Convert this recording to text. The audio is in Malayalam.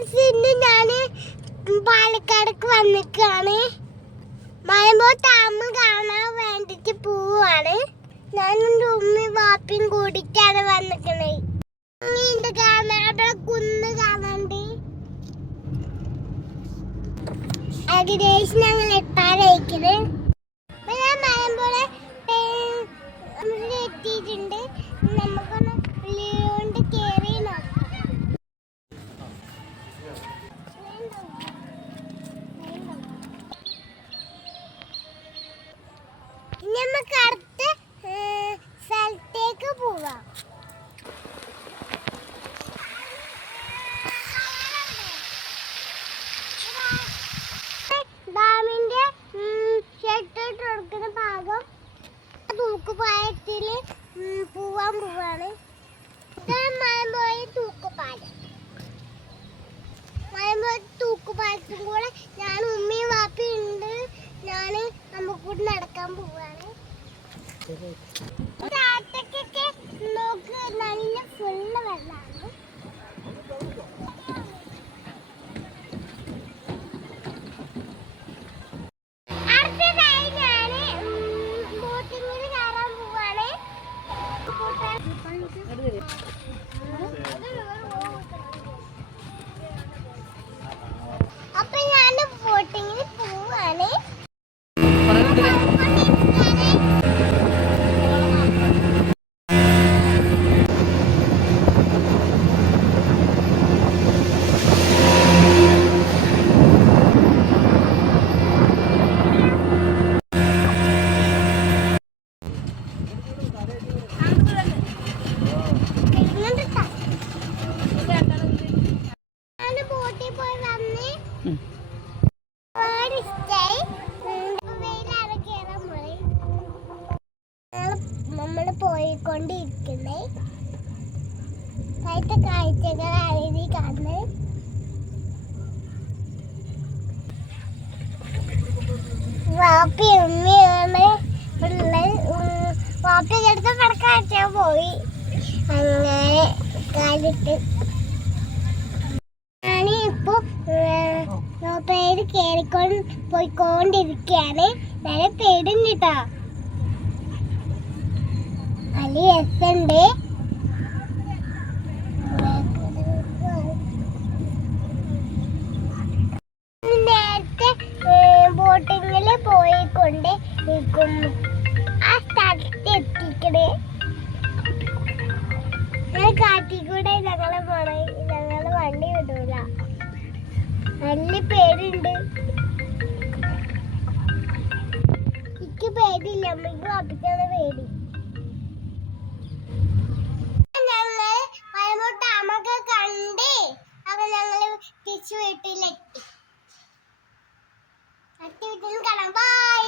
ഫ്രണ്ട്സിന് ഞാൻ പാലക്കാടേക്ക് വന്നിക്കാണ്. മലമ്പുഴ ഡാം കാണാൻ വേണ്ടിട്ട് പോവാണ്. ഞാനും ഉമ്മയും വാപ്പയും കൂടിയിട്ടാണ് വന്നിക്കണേ. അവിടെ കുന്ന് കാണാണ്ട്. ഏകദേശം ഞങ്ങൾ എത്താറായിക്കണ്. മലമ്പുഴ എത്തിയിട്ടുണ്ട്. നമുക്കൊന്ന് കൊണ്ട് കയറി നോക്കാം. നമുക്ക് അടുത്ത സ്ഥലത്തേക്ക് പോവാം. ഡാമിന്റെ ഷട്ടർ തുറക്കുന്ന ഭാഗം തൂക്കുപാലത്തില് പോവാൻ പോവാണ്. മലമ്പുഴ തൂക്കുപാലം. മലമ്പുഴ തൂക്കുപാലത്തും കൂടെ ഞാൻ ഉമ്മയും വാപ്പയും ഉണ്ട്. നമുക്ക് കൂടി നടക്കാൻ പോവാണ്. താഴത്തേക്കൊക്കെ നോക്ക്, നല്ല ഫുള്ള് വെള്ളമാണ്. അടുത്തതായി ഞാന് ബോട്ടിങ്ങിൽ കയറാൻ പോവാണ്. അപ്പൊ ഞാൻ ബോട്ടിങ്ങിൽ പോവാണ്. നമ്മള് പോയിക്കൊണ്ടിരിക്കുന്നേ കാഴ്ചകൾ എഴുതി കാണുന്നത്. വാപ്പി ഉമ്മയാണ് ഉള്ളത്. വാപ്പി എടുത്ത് പടക്കാച്ചാ പോയി. അങ്ങനെ കാലിട്ട് ഞാനിപ്പോ പേര് പോയിക്കൊണ്ടിരിക്കുകയാണ്. നല്ല പേടുണ്ട് കേട്ടോ. നല്ല രസമുണ്ട്. നേരത്തെ ബോട്ടിങ്ങില് പോയിക്കൊണ്ട് ആ സ്ഥലത്ത് എത്തിക്കണേ. കാട്ടിക്കൂടെ ഞങ്ങള് പോണേ. ഞങ്ങള് വണ്ടി വിടൂല. നല്ല പേരുണ്ട്. എനിക്ക് പേടില്ല. അമ്മയ്ക്ക് വാപ്പിക്കാണ് പേടി. ഞങ്ങൾ ഡാമൊക്കെ കണ്ട് അപ്പൊ ഞങ്ങള് തിരിച്ചു വീട്ടിലെത്തി. അടുത്ത വീട്ടിൽ കാണാം. ബൈ.